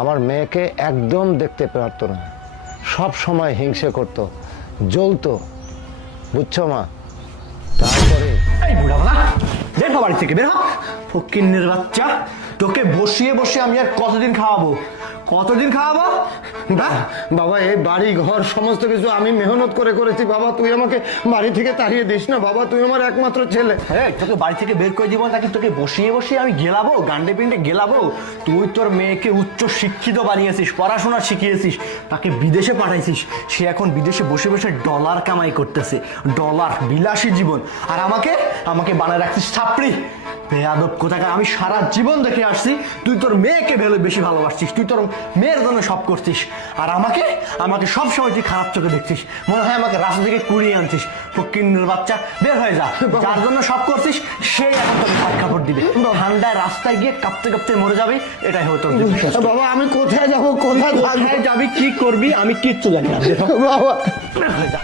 আমার মেয়েকে একদম দেখতে পারতো না, সব সময় হিংসে করত, জ্বলতো, বুঝছো মা? তারপরে এই বুড়া বলা বের হ বাড়ি থেকে, বের হ ফকিন্নের বাচ্চা। তোকে বসিয়ে বসিয়ে আমি আর কতদিন খাওয়াবো, কতদিন খাওয়াবো? বাবা, এই বাড়ি ঘর সমস্ত কিছু আমি মেহনত করে করেছি বাবা, তুই আমাকে বাড়ি থেকে তাড়িয়ে দিস না বাবা, তুই আমার একমাত্র ছেলে। হ্যাঁ, তোকে বাড়ি থেকে বের করে দিব নাকি তোকে বসিয়ে বসিয়ে আমি গেলাবো, গান্ডে পিন্ডে গেলাবো? তুই তোর মেয়েকে উচ্চ শিক্ষিত বানিয়েছিস, পড়াশোনা শিখিয়েছিস, তাকে বিদেশে পাঠাইছিস, সে এখন বিদেশে বসে বসে ডলার কামাই করতেছে, ডলার, বিলাসী জীবন। আর আমাকে আমাকে বানায় রাখছিস ছাপড়ি, বেয়াদব কোথাকার। আমি সারা জীবন দেখে আসছি তুই তোর মেয়েকে বেশি ভালোবাসছিস, তুই তোর মেয়ের জন্য সব করছিস, আর আমাকে আমাকে সব সময় তুই খারাপ চোখে দেখছিস, মনে হয় আমাকে রাস্তা থেকে কুড়িয়ে আনছিস। ফকিন্নের বাচ্চা, বের হয়ে যা। যার জন্য সব করছিস সেই এখন তোকে ভাত কাপড় দিবে, ঠান্ডায় রাস্তায় গিয়ে কাঁপতে কাঁপতে মরে যাবি, এটাই হতো। বাবা, আমি কোথায় যাবো, কোথায় যাবি, কি করবি আমি কিচ্ছু জানি না বাবা। বের হয়ে যা।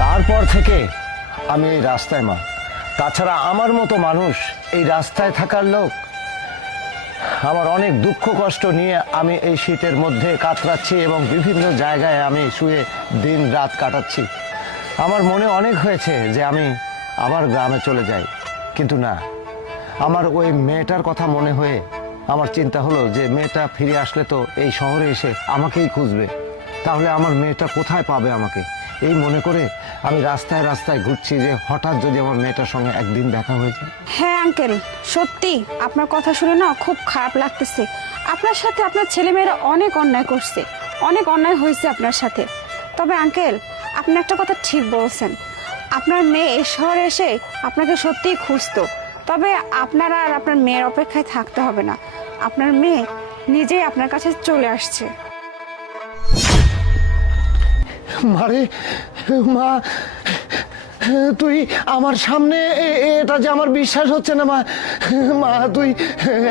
তারপর থেকে আমি এই রাস্তায় মা, তাছাড়া আমার মতো মানুষ এই রাস্তায় থাকার লোক? আমার অনেক দুঃখ কষ্ট নিয়ে আমি এই শীতের মধ্যে কাতরাচ্ছি এবং বিভিন্ন জায়গায় আমি শুয়ে দিন রাত কাটাচ্ছি। আমার মনে অনেক হয়েছে যে আমি আবার গ্রামে চলে যাই, কিন্তু না, আমার ওই মেয়েটার কথা মনে হয়ে আমার চিন্তা হলো যে মেয়েটা ফিরে আসলে তো এই শহরে এসে আমাকেই খুঁজবে, তাহলে আমার মেয়েটা কোথায় পাবে আমাকে? এই মনে করে আমি রাস্তায় রাস্তায় ঘুরছি যে হঠাৎ যদি আমার মেয়েটার সঙ্গে একদিন দেখা হয়ে যায়। হ্যাঁ আঙ্কেল, সত্যি আপনার কথা শুনে না খুব খারাপ লাগতেছে। আপনার সাথে আপনার ছেলেমেয়েরা অনেক অন্যায় করছে, অনেক অন্যায় হয়েছে আপনার সাথে। তবে আঙ্কেল, আপনি একটা কথা ঠিক বলছেন, আপনার মেয়ে এই শহরে এসে আপনাকে সত্যিই খুঁজতো। তবে আপনারা আর আপনার মেয়ের অপেক্ষায় থাকতে হবে না, আপনার মেয়ে নিজেই আপনার কাছে চলে আসছে। মারে মা, তুই আমার সামনে, এটা যে আমার বিশ্বাস হচ্ছে না মা। মা, তুই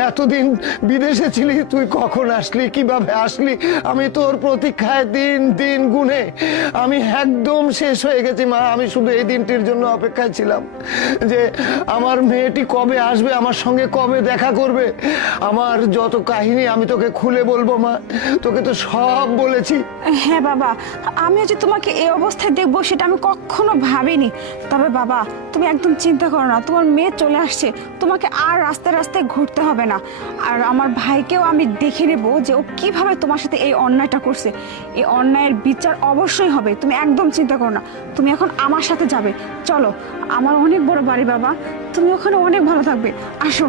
এতদিন বিদেশে ছিলি, তুই কখন আসলি, কিভাবে আসলি? আমি তোর প্রতীক্ষায় দিন দিন গুনে আমি একদম শেষ হয়ে গেছি মা। আমি শুধু এই দিনটির জন্য অপেক্ষায় ছিলাম যে আমার মেয়েটি কবে আসবে, আমার সঙ্গে কবে দেখা করবে। আমার যত কাহিনী আমি তোকে খুলে বলবো মা, তোকে তো সব বলেছি। হ্যাঁ বাবা, আমি যে তোমাকে এই অবস্থায় দেখবো সেটা আমি কখনো ভাবিনি। তবে বাবা, তুমি একদম চিন্তা করো না, তোমার মেয়ে চলে আসছে, তোমাকে আর রাস্তায় রাস্তায় ঘুরতে হবে না। আর আমার ভাইকেও আমি দেখে নেব যে ও কিভাবে তোমার সাথে এই অন্যায়টা করছে। এই অন্যায়ের বিচার অবশ্যই হবে, তুমি একদম চিন্তা করো না। তুমি এখন আমার সাথে যাবে, চলো, আমার অনেক বড় বাড়ি বাবা, তুমি ওখানে অনেক ভালো থাকবে, আসো।